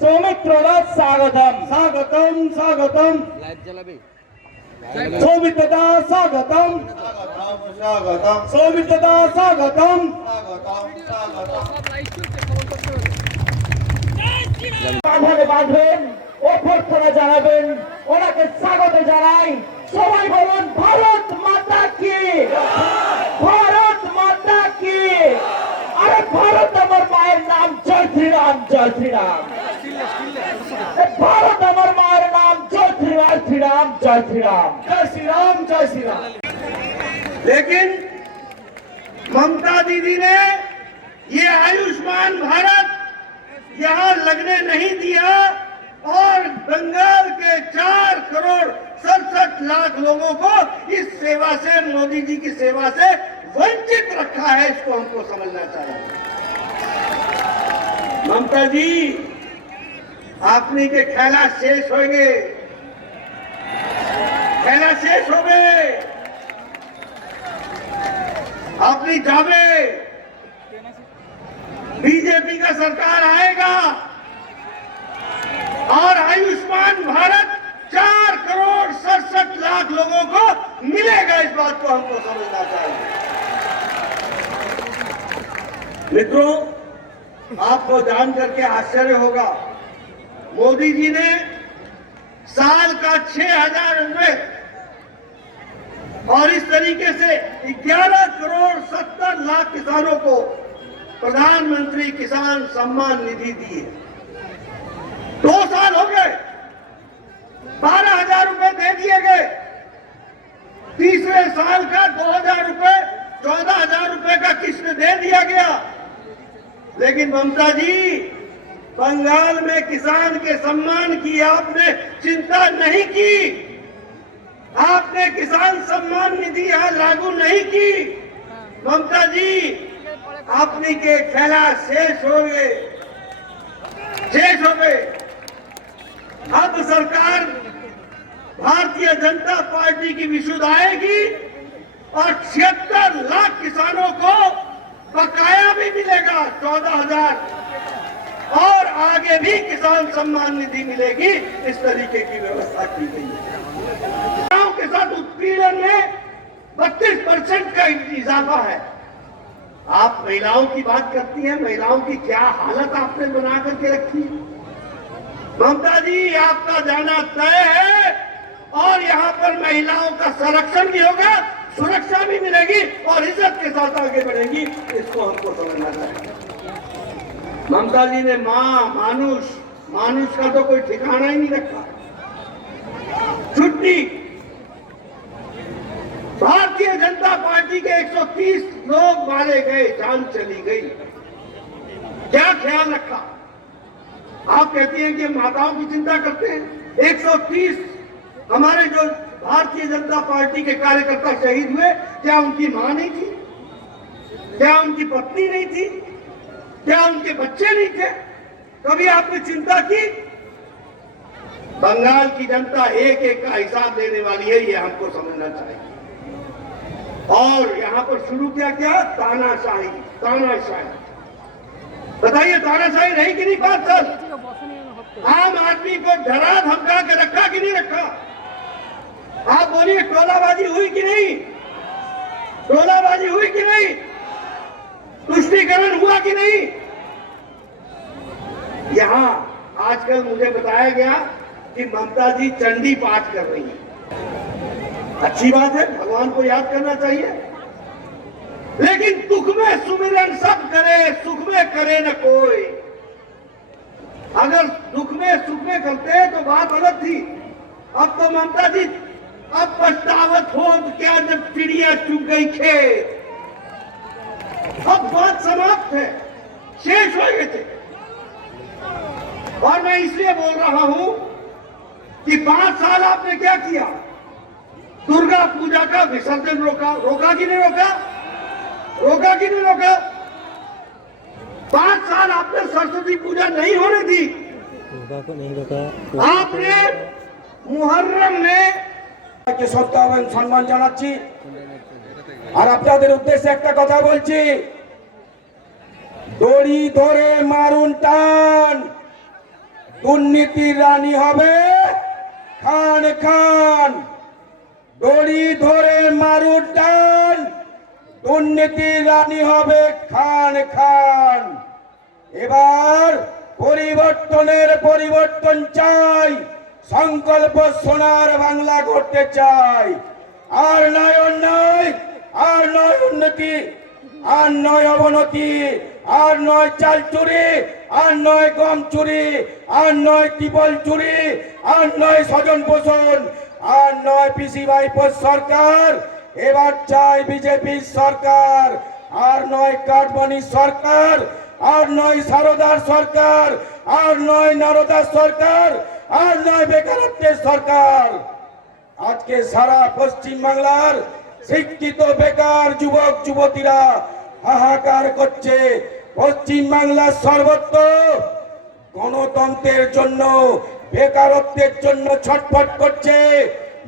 সৌমিত্রদা স্বাগতম স্বাগতম স্বাগতম সৌমিত্রদা স্বাগতম স্বাগতম সৌমিত্রদা স্বাগতম বাঁধনে বাঁধবেন অভ্যর্থনা জানাবেন ওনাকে স্বাগত জানাই। সবাই বলুন ভারত মাতা কি, ভারত মাতা কি। আরে ভারত আমার মায়ের নাম, জয় শ্রীরাম জয় শ্রীরাম। भारत अमर मार नाम जय श्री राम जय श्री राम जय श्री राम जय श्री राम। लेकिन ममता दीदी ने ये आयुष्मान भारत यहाँ लगने नहीं दिया और बंगाल के 4,67,00,000 लोगों को इस सेवा से, मोदी जी की सेवा से वंचित रखा है। इसको हमको समझना चाहिए। ममता जी, आपने के खेला शेष होंगे, खेला शेष हो गए, अपनी जावे बीजेपी का सरकार आएगा और आयुष्मान भारत 4,67,00,000 लोगों को मिलेगा। इस बात को हमको समझना चाहिए। मित्रों, आपको जान करके आश्चर्य होगा, मोदी जी ने साल का 6,000 रुपए और इस तरीके से 11,70,00,000 किसानों को प्रधानमंत्री किसान सम्मान निधि दी है। 2 साल हो गए, 12,000 रुपए दे दिए गए। तीसरे साल का 2,000 रुपए, 14,000 रुपए का किस्त दे दिया गया। लेकिन ममता जी, बंगाल में किसान के सम्मान की आपने चिंता नहीं की, आपने किसान सम्मान निधि यहां लागू नहीं की। ममता जी, आपने के खेला शेष हो गए, शेष हो गए। अब सरकार भारतीय जनता पार्टी की विशुद्ध आएगी और 76 लाख किसानों को बकाया भी मिलेगा, 14,000 और आगे भी किसान सम्मान निधि मिलेगी। इस तरीके की व्यवस्था की गई है। महिलाओं के साथ उत्पीड़न में 32% का इजाफा है। आप महिलाओं की बात करती हैं, महिलाओं की क्या हालत आपने बना करके रखी है। ममता जी, आपका जाना तय है और यहाँ पर महिलाओं का संरक्षण भी होगा, सुरक्षा भी मिलेगी और इज्जत के साथ आगे बढ़ेंगी। इसको हमको समझना चाहिए। ममता जी ने मानुष का तो कोई ठिकाना ही नहीं रखा। छुट्टी, भारतीय जनता पार्टी के 130 लोग मारे गए, जान चली गई। क्या ख्याल रखा? आप कहती हैं कि माताओं की चिंता करते हैं। 130 हमारे जो भारतीय जनता पार्टी के कार्यकर्ता शहीद हुए, क्या उनकी मां नहीं थी? क्या उनकी पत्नी नहीं थी? क्या उनके बच्चे नहीं थे? कभी आपने चिंता की? बंगाल की जनता एक एक का हिसाब देने वाली है, ये हमको समझना चाहिए। और यहाँ पर शुरू किया क्या? तानाशाही, तानाशाही। बताइए, तानाशाही रही कि नहीं 5 साल? आम आदमी को डरा धमका के रखा कि नहीं रखा? आप बोलिए, टोलाबाजी हुई कि नहीं? टोलाबाजी हुई कि नहीं? तुष्टीकरण हुआ कि नहीं? यहाँ आजकल मुझे बताया गया कि ममता जी चंडी पाठ कर रही है। अच्छी बात है, भगवान को याद करना चाहिए, लेकिन दुख में सुमिरन सब करे, सुख में करे न कोई। अगर दुख में सुख में करते तो बात अलग थी। अब तो ममता जी, अब पछतावत हो क्या जब चिड़िया चुग गई खेत। अब बात समाप्त है, शेष हो गए थे। और मैं इसलिए बोल रहा हूं कि 5 साल आपने क्या किया? दुर्गा पूजा का विसर्जन रोका, रोका कि नहीं रोका? रोका कि नहीं रोका? 5 साल आपने सरस्वती पूजा नहीं होने दी। आपने मुहर्रम में সম্মান জানাচ্ছি। আর আপনাদের উদ্দেশ্যে একটা কথা বলছি, দড়ি ধরে মারুন টান, দুর্নীতির রানী হবে খান খান। দড়ি ধরে মারুন টান, দুর্নীতির রানী হবে খান খান। এবার পরিবর্তনের পরিবর্তন চাই, সংকল্প সোনার বাংলা করতে চাই। আর নয় অন্যায়, আর নয় উন্নতি, আর নয় অবনতি, আর নয় চাল চুরি, আর নয় গম চুরি, আর নয় টিপল চুরি, আর নয় স্বজন পোষণ, আর নয় পিসি ভাইপোর সরকার। এবার চাই বিজেপির সরকার। আর নয় কাটমানি সরকার, আর নয় সারদার সরকার, আর নয় নারদার সরকার, আর নয় বেকারত্বের সরকার। আজকে সারা পশ্চিম বাংলার শিক্ষিত বেকার যুবক যুবতীরা হাহাকার করছে। পশ্চিম বাংলার সর্বত্র গণতন্ত্রের জন্য, বেকারত্বের জন্য ছটফট করছে।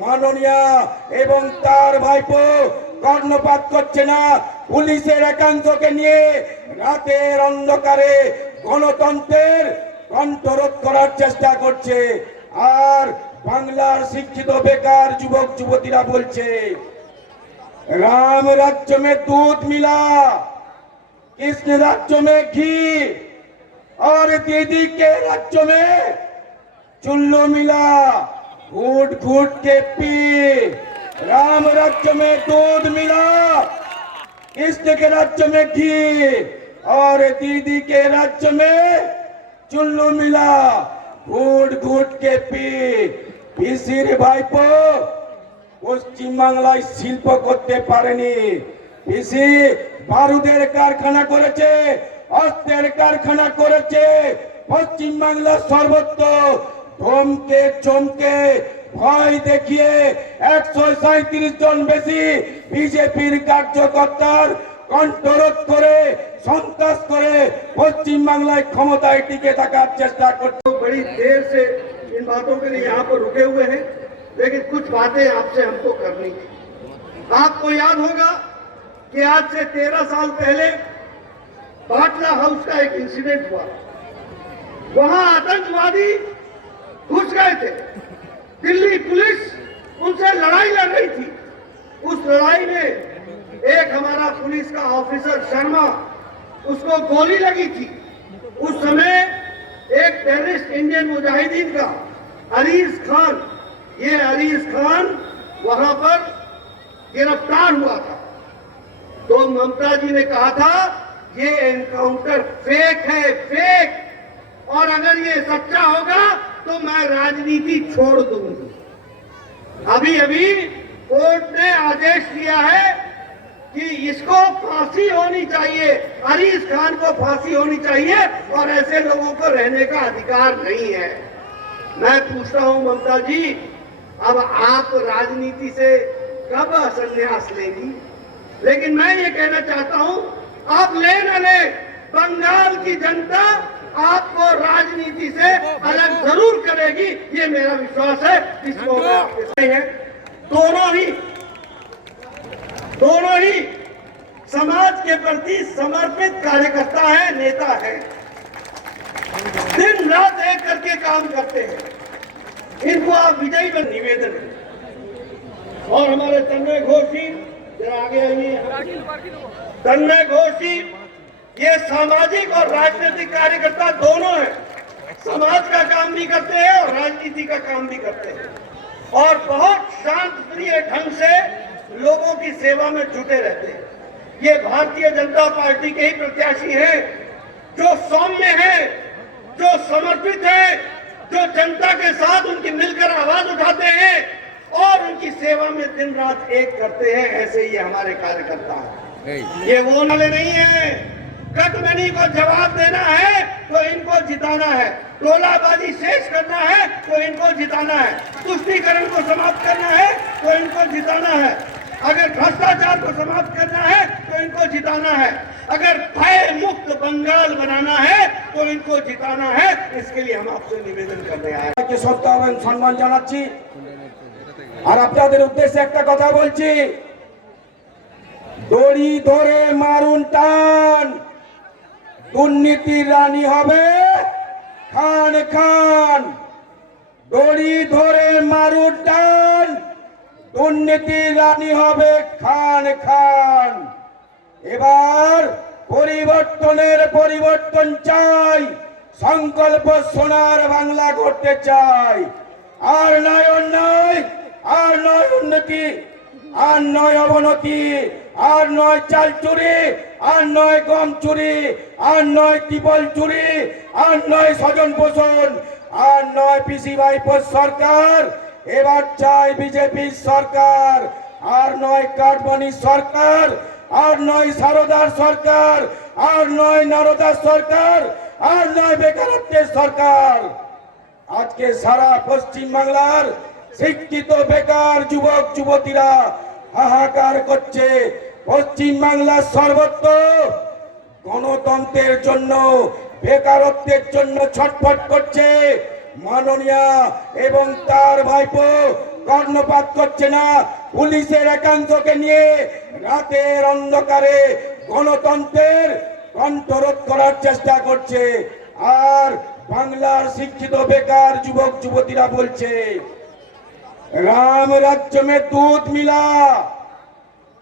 মাননীয়া এবং তার ভাইপো কর্ণপাত করছে না। পুলিশের একাংশকে নিয়ে রাতের অন্ধকারে গণতন্ত্রের কণ্ঠরোধ করার চেষ্টা করছে। আর বাংলার শিক্ষিত বেকার যুবক যুবতীরা বলছে, राम राज्य में दूध मिला, कृष्ण राज्य में घी, और दीदी के राज्य में चुल्लू मिला, घूट घूट के पी। राम राज्य में दूध मिला, कृष्ण के राज्य में घी, और दीदी के राज्य में चुल्लू मिला, घूट घूट के पी। পিসির ভাইপো পশ্চিম বাংলায় শিল্প করতে পারেনি। পিসি বারুদের কারখানা করেছে, অস্ত্রের কারখানা করেছে। পশ্চিম বাংলার সর্বত্র ধমকে চমকে ভয় দেখিয়ে 137 জন বেশি বিজেপির কার্যকর্তার কণ্ঠরোধ করে, সন্ত্রাস করে পশ্চিম বাংলায় ক্ষমতায় টিকে থাকার চেষ্টা করছে। बड़ी देर से इन बातों के लिए यहाँ पर रुके हुए हैं, लेकिन कुछ बातें आपसे हमको करनी थी। आपको याद होगा कि आज से 13 साल पहले बाटला हाउस का एक इंसिडेंट हुआ। वहां आतंकवादी घुस गए थे, दिल्ली पुलिस उनसे लड़ाई लड़ रही थी। उस लड़ाई में एक हमारा पुलिस का ऑफिसर शर्मा, उसको गोली लगी थी। उस समय एक टेररिस्ट इंडियन मुजाहिदीन का अरीज खान, ये अरीज खान वहां पर गिरफ्तार हुआ था। तो ममता जी ने कहा था ये एनकाउंटर फेक है, फेक, और अगर ये सच्चा होगा तो मैं राजनीति छोड़ दूंगी। अभी अभी कोर्ट ने आदेश दिया है कि इसको फांसी होनी चाहिए, अरीज खान को फांसी होनी चाहिए, और ऐसे लोगों को रहने का अधिकार नहीं है। मैं पूछता हूं ममता जी, अब आप राजनीति से कब संन्यास लेंगी? लेकिन मैं ये कहना चाहता हूं, आप ले न ले, बंगाल की जनता आपको राजनीति से अलग जरूर करेगी, ये मेरा विश्वास है। इसको मैं आपके साथ हैं। दोनों ही समाज के प्रति समर्पित कार्यकर्ता है, नेता है, दिन रात एक करके काम करते हैं। इनको आप विजयी बन निवेदन है। और हमारे तन्मय घोष जी जरा आगे आइए। तन्मय घोष जी ये सामाजिक और राजनीतिक कार्यकर्ता दोनों हैं, समाज का काम भी करते हैं और राजनीति का काम भी करते हैं, और बहुत शांत प्रिय ढंग से लोगों की सेवा में जुटे रहते हैं। ये भारतीय जनता पार्टी के ही प्रत्याशी हैं, जो सौम्य हैं, जो समर्पित हैं, जो जनता के साथ उनकी मिलकर आवाज उठाते हैं और उनकी सेवा में दिन रात एक करते हैं। ऐसे ही हमारे कार्यकर्ता हैं। ये वो वाले नहीं है, कटमनी को जवाब देना है तो इनको जिताना है, टोलाबाजी शेष करना है तो इनको जिताना है, तुष्टीकरण को समाप्त करना है तो इनको जिताना है, अगर भ्रष्टाचार को समाप्त करना है तो इनको जिताना है, अगर भय मुक्त बंगाल बनाना है तो इनको जिताना है। इसके लिए हम आपसे निवेदन कर रहे हैं। শ্রদ্ধা এবং সম্মান জানাচ্ছি। আর আপনাদের উদ্দেশ্যে একটা কথা বলছি, দড়ি ধরে মারুন টান, দুর্নীতির রানী হবে খান খান খান, দড়ি ধরে মারুর টান, দুর্নীতির রানী হবে খান খান। এবার পরিবর্তনের পরিবর্তন চাই, সংকল্প সোনার বাংলা করতে চাই। আর নয় অন্যায়, আর নয় উন্নতি, আর নয় অবনতি, আর নয় চাল চুরি, আর নয় গম চুরি, আর নয় টিপল চুরি, আর নয় স্বজন পোষণ, আর নয় পিসি ভাইপোর সরকার। এবার চাই বিজেপি সরকার। আর নয় কাটমানি সরকার, আর নয় সারদার সরকার, আর নয় নারদার সরকার, আর নয় বেকারত্বের সরকার। আজকে সারা পশ্চিম বাংলার শিক্ষিত বেকার যুবক যুবতীরা হাহাকার করছে। পশ্চিম বাংলার সর্বত্র গণতন্ত্রের জন্য, বেকারত্বের জন্য ছটফট করছে। মাননীয়া এবং তার ভাইপো কর্ণপাত করছে না। পুলিশের একাংশকে নিয়ে রাতের অন্ধকারে গণতন্ত্রের কণ্ঠরোধ করার চেষ্টা করছে। আর বাংলার শিক্ষিত বেকার যুবক যুবতীরা বলছে, राम राज्य में दूध मिला,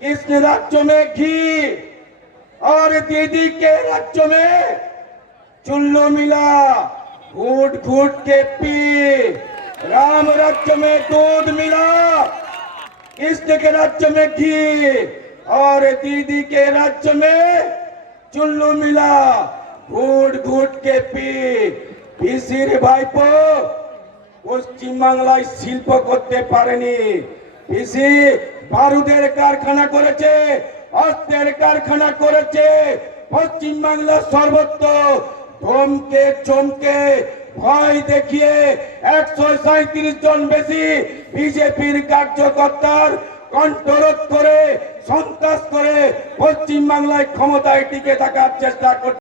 कृष्ण राज्य में घी, और दीदी के राज्य में चुल्लू मिला, घूट घूट के पी। राम राज्य में दूध मिला, कृष्ण के राज्य में घी, और दीदी के राज्य में चुल्लू मिला, घूट घूट के पी। পিসির ভাইপো পশ্চিম বাংলায় শিল্প করতে পারেনি। পিসি বারুদের কারখানা করেছে, অস্ত্রের কারখানা করেছে। পশ্চিম বাংলার সর্বত্র ধমকে চমকে ভয় দেখিয়ে 137 জন বেশি বিজেপির কার্যকর্তার কণ্ঠরোধ করে, সন্ত্রাস করে পশ্চিম বাংলায় ক্ষমতায় টিকে থাকার চেষ্টা করছে।